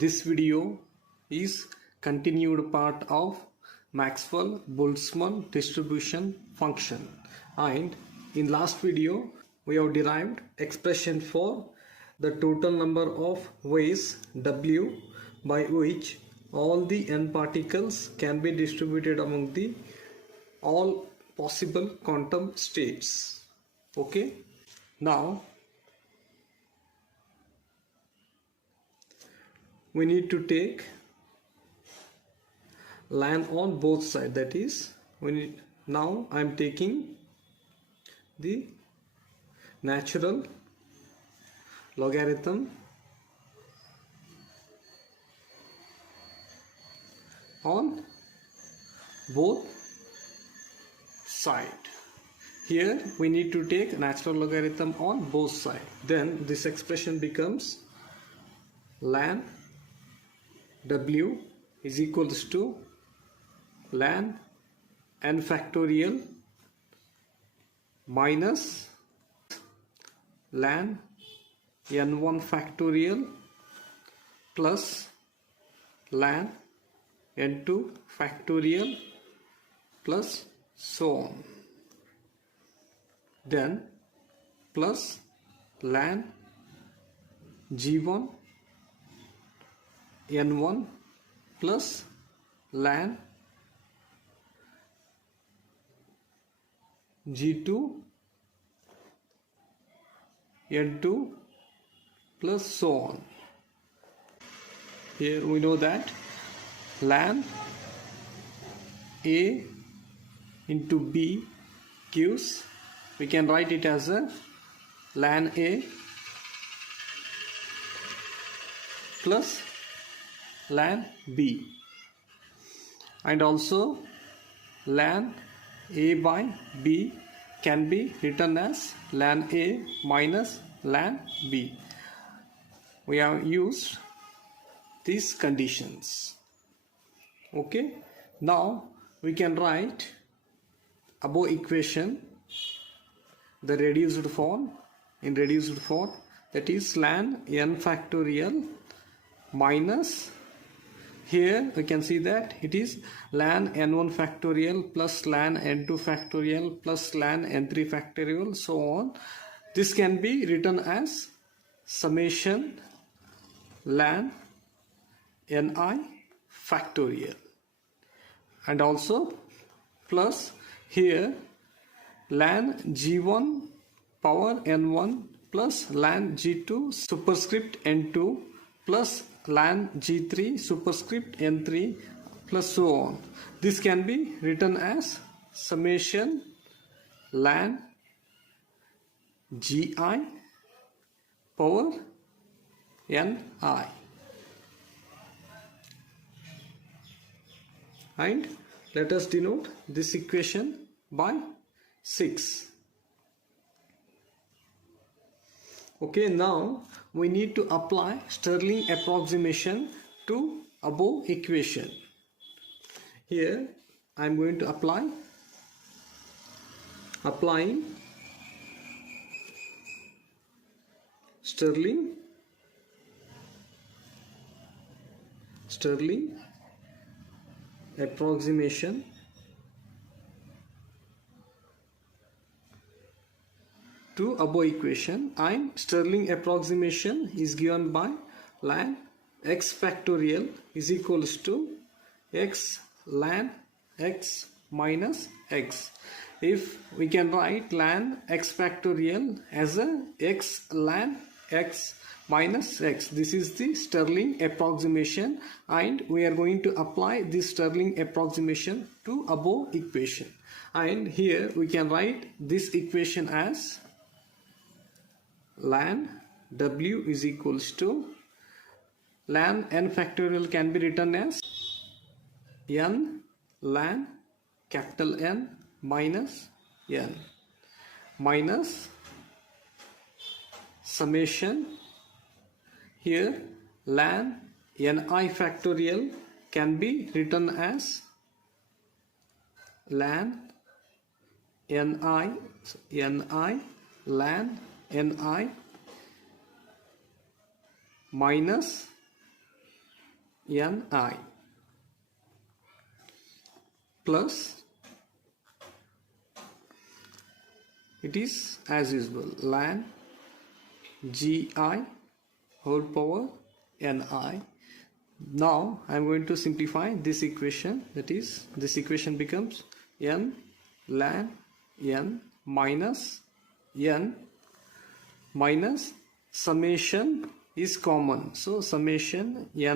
This video is continued part of Maxwell Boltzmann distribution function, and in last video we have derived expression for the total number of ways W by which all the n particles can be distributed among the all possible quantum states. Okay, now we need to take ln on both sides. That is, now I am taking the natural logarithm on both sides. Here we need to take natural logarithm on both sides. Then this expression becomes ln W is equals to ln n factorial minus ln n1 factorial plus ln n2 factorial plus so on. Then plus ln g1 n1 plus ln g2 n2 plus so on. Here we know that ln a into b gives, we can write it as a ln a plus ln b, and also ln a by b can be written as ln a minus ln b. We have used these conditions. Okay, now we can write above equation the reduced form in reduced form, that is ln n factorial minus, here we can see that it is ln n1 factorial plus ln n2 factorial plus ln n3 factorial, so on. This can be written as summation ln ni factorial, and also plus here ln g1 power n1 plus ln g2 superscript n2 plus ln g3 superscript n3 plus so on. This can be written as summation ln gi power ni, and let us denote this equation by 6. Okay, now we need to apply Stirling approximation to above equation. Here I am going to applying Stirling approximation to above equation, and Stirling approximation is given by ln x factorial is equals to x ln x minus x. If we can write ln x factorial as a x ln x minus x, this is the Stirling approximation, and we are going to apply this Stirling approximation to above equation. And here we can write this equation as ln w is equals to ln n factorial can be written as n ln capital N minus n minus summation, here ln ni factorial can be written as ln ni ln ni minus Ni plus it is as usual ln gi whole power ni. Now I am going to simplify this equation, that is this equation becomes n ln n minus summation is common, so summation ni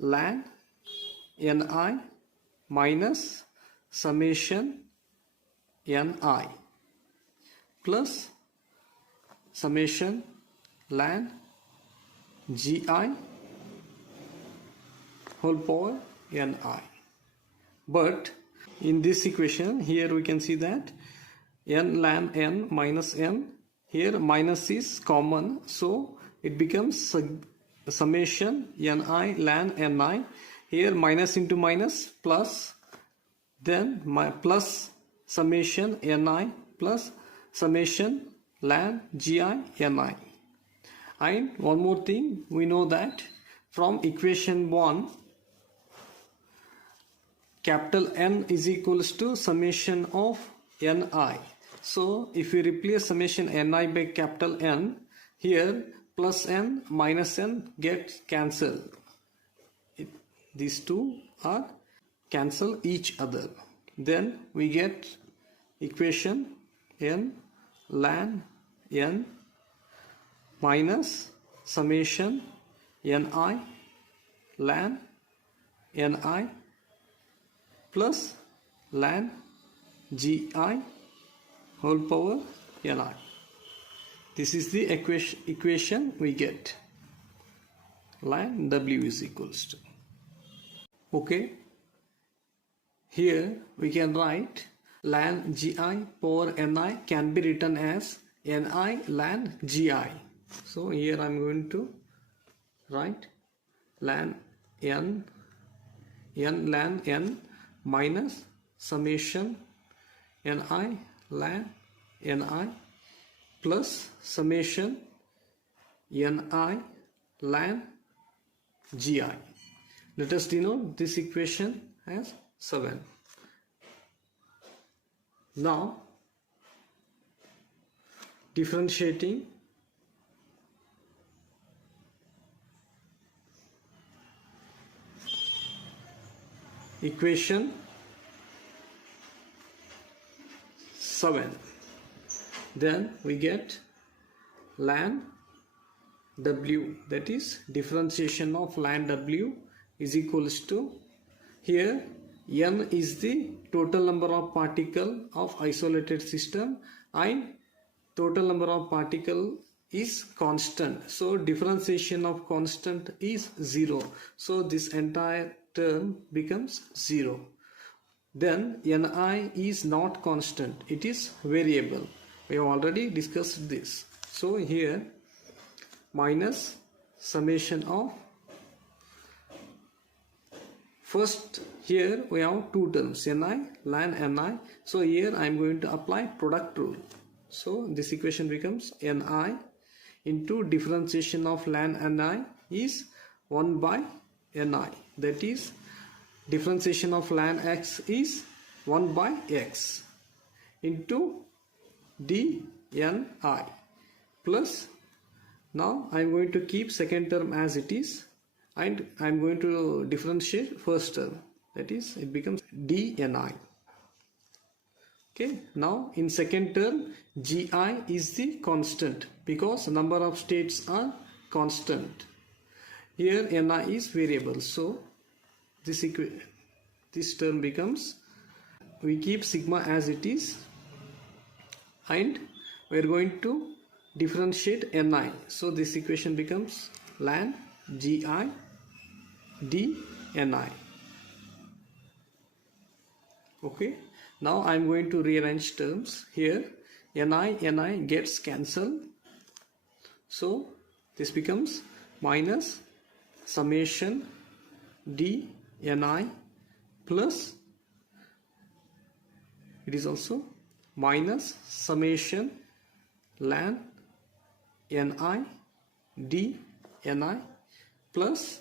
ln ni minus summation ni plus summation ln gi whole power ni. But in this equation here we can see that n ln n minus n, here minus is common, so it becomes summation ni ln ni. Here minus into minus plus, then plus summation ni plus summation ln gi ni. And one more thing, we know that from equation 1 capital N is equals to summation of ni. So if we replace summation ni by capital N, here plus n minus n gets cancelled. These two are cancel each other. Then we get equation n ln n minus summation ni ln ni plus ln gi whole power ni. This is the equation we get. Ln w is equals to. Okay, here we can write ln gi power ni can be written as ni ln gi. So here I am going to write ln n ln n minus summation ni ln ni plus summation ni ln gi. Let us denote this equation as 7. Now differentiating equation 7, then we get ln w, that is differentiation of ln w is equals to, here n is the total number of particle of isolated system and total number of particle is constant, so differentiation of constant is 0, so this entire term becomes 0. Then ni is not constant, it is variable. We have already discussed this. So here minus summation of, first here we have two terms ni ln ni, so here I am going to apply product rule. So this equation becomes ni into differentiation of ln ni is 1 by ni, that is differentiation of ln x is 1 by x into dni plus, now I am going to keep second term as it is and I am going to differentiate first term, that is it becomes dni. Okay, now in second term gi is the constant because number of states are constant. Here ni is variable, so this term becomes, we keep sigma as it is and we are going to differentiate ni, so this equation becomes ln gi dni. Okay, now I am going to rearrange terms. Here ni gets cancelled, so this becomes minus summation dni plus, it is also minus summation ln ni dni plus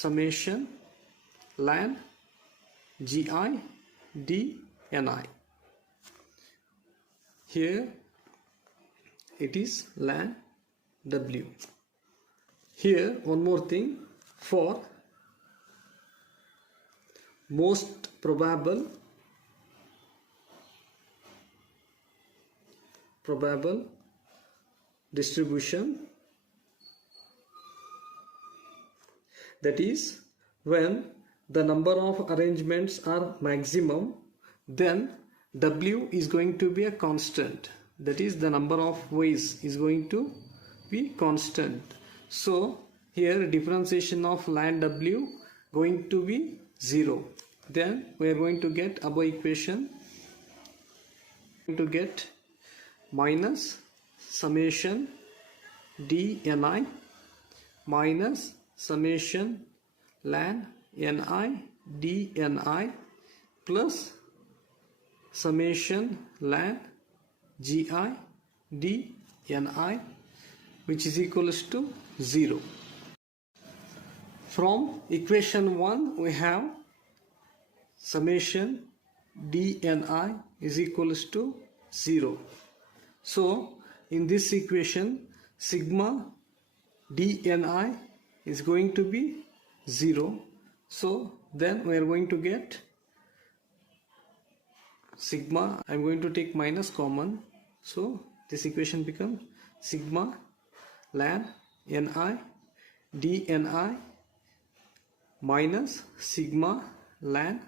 summation ln gi d ni. Here it is ln w. Here one more thing, for most probable distribution, that is when the number of arrangements are maximum, then w is going to be a constant, that is the number of ways is going to be constant. So here differentiation of ln w going to be 0. Then we are going to get above equation, to get minus summation dni minus summation ln ni dni plus summation ln gi dni, which is equals to 0. From equation 1 we have summation dni is equals to 0. So in this equation sigma dni is going to be 0. So then we are going to get sigma, I am going to take minus common, so this equation becomes sigma ln ni dni minus sigma ln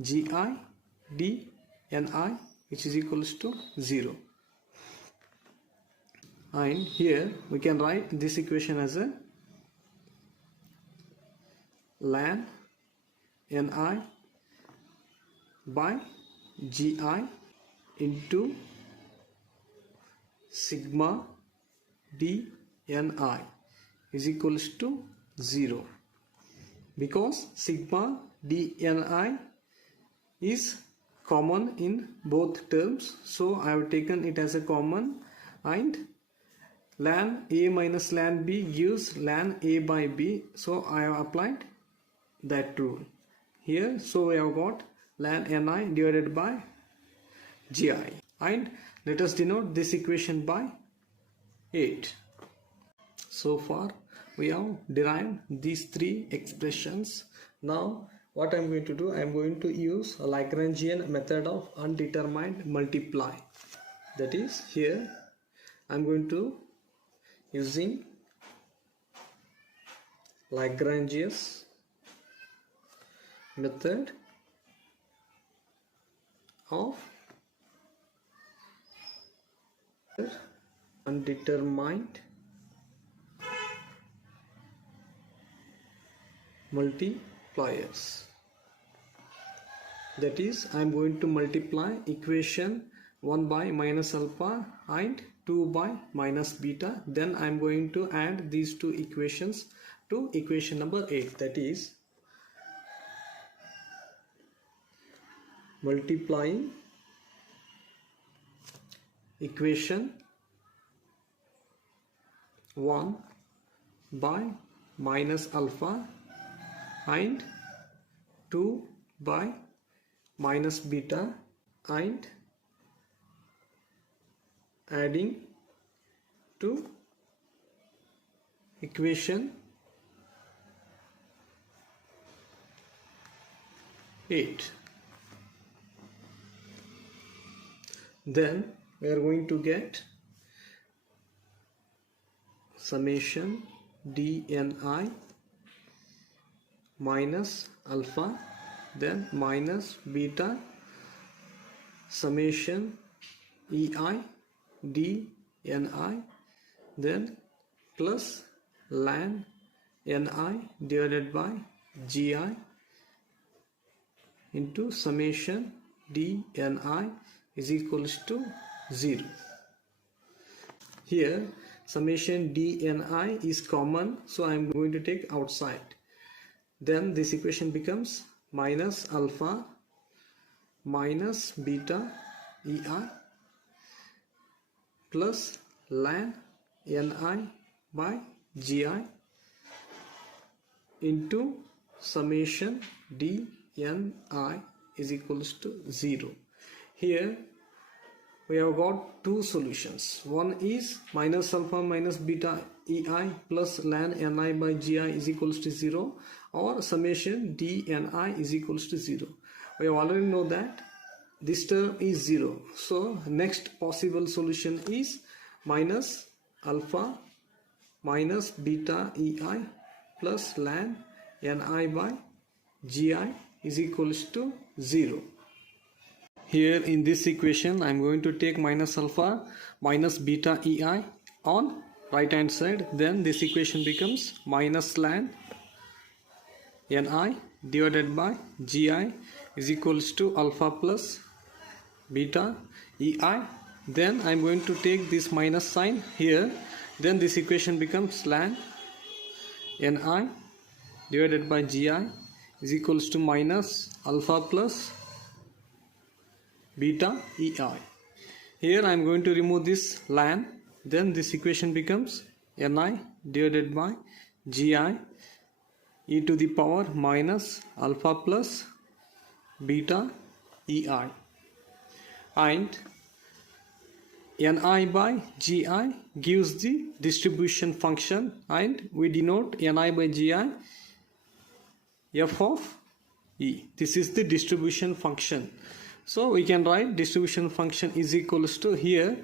gi dni, which is equals to 0. And here we can write this equation as a ln ni by gi into sigma dni is equals to 0, because sigma dni is common in both terms, so I have taken it as a common, and ln a minus ln b gives ln a by b, so I have applied that rule here. So we have got ln ni divided by gi, and let us denote this equation by 8. So far we have derived these three expressions. Now what I am going to do, I am going to use a Lagrangian method of undetermined multiply. That is, here I am going to using Lagrange's method of undetermined multipliers. That is, I am going to multiply equation 1 by minus alpha and 2 by minus beta. Then I am going to add these two equations to equation number 8. That is, multiplying equation 1 by minus alpha and 2 by minus beta, and adding to equation 8. Then we are going to get summation dni minus alpha, then minus beta, summation ei dni, then plus ln ni divided by gi into summation dni is equals to 0. Here summation dni is common, so I am going to take outside. Then this equation becomes minus alpha minus beta ei plus ln ni by gi into summation d n I is equals to 0. Here we have got two solutions. One is minus alpha minus beta ei plus ln ni by gi is equals to 0, or summation d ni is equals to 0. We already know that this term is 0. So next possible solution is minus alpha minus beta ei plus ln ni by gi is equals to 0. Here in this equation I am going to take minus alpha minus beta ei on right hand side. Then this equation becomes minus ln ni divided by gi is equals to alpha plus beta ei. Then I am going to take this minus sign here. Then this equation becomes ln ni divided by gi is equals to minus alpha plus beta ei. Here I am going to remove this ln. Then this equation becomes ni divided by gi e to the power minus alpha plus beta ei. And ni by gi gives the distribution function, and we denote ni by gi f of e. This is the distribution function. So we can write distribution function is equals to, here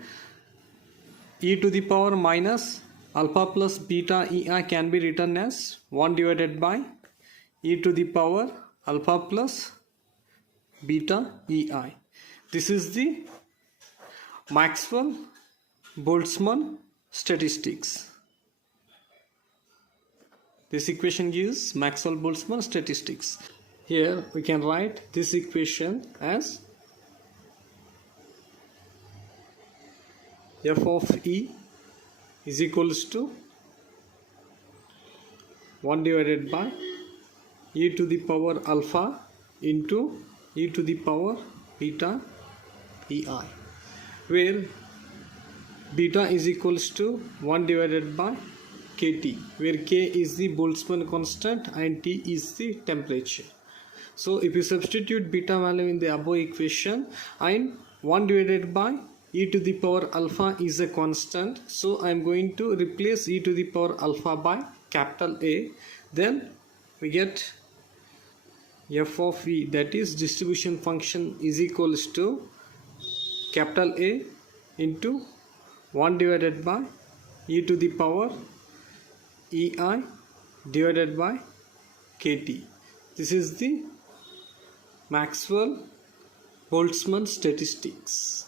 e to the power minus alpha plus beta ei can be written as 1 divided by e to the power alpha plus beta ei. This is the Maxwell Boltzmann statistics. This equation gives Maxwell Boltzmann statistics. Here we can write this equation as f of e is equals to 1 divided by e to the power alpha into e to the power beta ei, where beta is equals to 1 divided by kt, where k is the Boltzmann constant and T is the temperature. So if you substitute beta value in the above equation, and 1 divided by e to the power alpha is a constant, so I am going to replace e to the power alpha by capital A. Then we get f of e, that is distribution function, is equals to capital A into 1 divided by e to the power ei divided by kt. This is the Maxwell Boltzmann statistics.